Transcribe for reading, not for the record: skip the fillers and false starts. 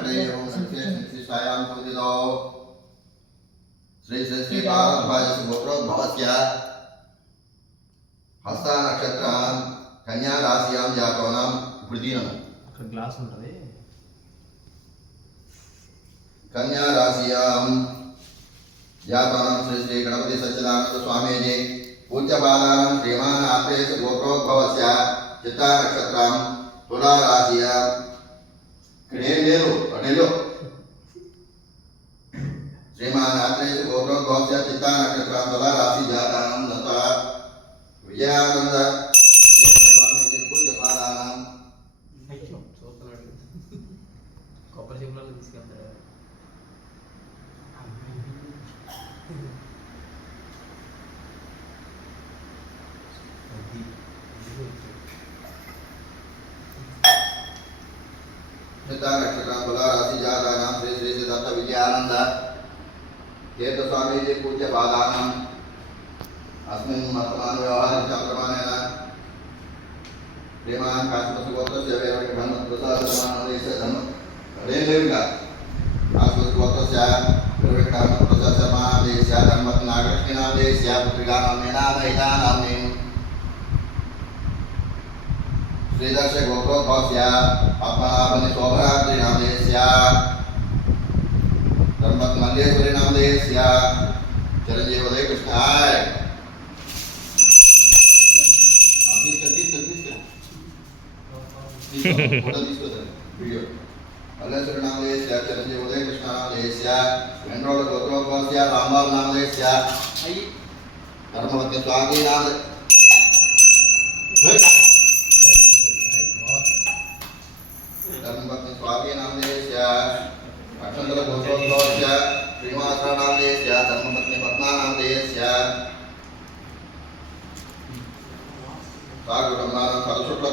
षडेव संक्षेपनिशिष्टायां सूचितो श्री श्री श्री पारभायस्य गोत्रोद्भवस्य हस्ता नक्षत्रां कन्या राशियां जातोनां प्रदीनं ग्लास उंटది कन्या राशियां जातोनां श्री श्री गणपति सच्चिदानंद स्वामी जी पूज्यपादानां श्रीमान आत्रेय गोत्रोद्भवस्य चित्ता नक्षत्रां तुला राशियां कणेलो श्रीमान आत्रेय गोत्रोद्भवस्य चित्ता नक्षत्रां तुला राशि जातानां दत्ता विजयानंद स्वामी जी पूज्यपादानां కొబ్బరి చెప్పులలో తీసుకెళ్తారు चित्ता नक्षत्रां तुला राशि जातानां श्री श्री दत्त विजयानंद तीर्थ स्वामी जी पूज्यपादानां अस्मिन् वर्तमान व्यवहारे चक्रमानेन श्रीमान काशीपति गोत्रस्य वेरविघ्न प्रसाद समानदेश धर्म रेलेविका काशीपति गोत्रस्य वेरविघ्न प्रसाद समानदेश धर्म नागकृष्णनामदेश पुत्रिकानां मेनामहितानां श्रीदर्श गोत्रोद्भवस्य पद्मनाभनि शोभरात्रि नामदेशस्य धर्मत मल्लेश्वरी नामदेशस्य चिरंजीव उदय कृष्णाय वीडियो मल्लेश्वरी नामदेशस्य चिरंजीव उदय कृष्ण नामदेशस्य वेंड्रोल गोत्रोद्भवस्य रामबाबु नामदेशस्य धर्मवती स्वामी धर्मपत्नी स्वामी नामदेशस्य अक्षंतर गोत्रोद्भवस्य श्रीमात्रा नामदेशस्य धर्मपत्नी पद्मा नामदेशस्य सागुरम्मा सदशुक्ल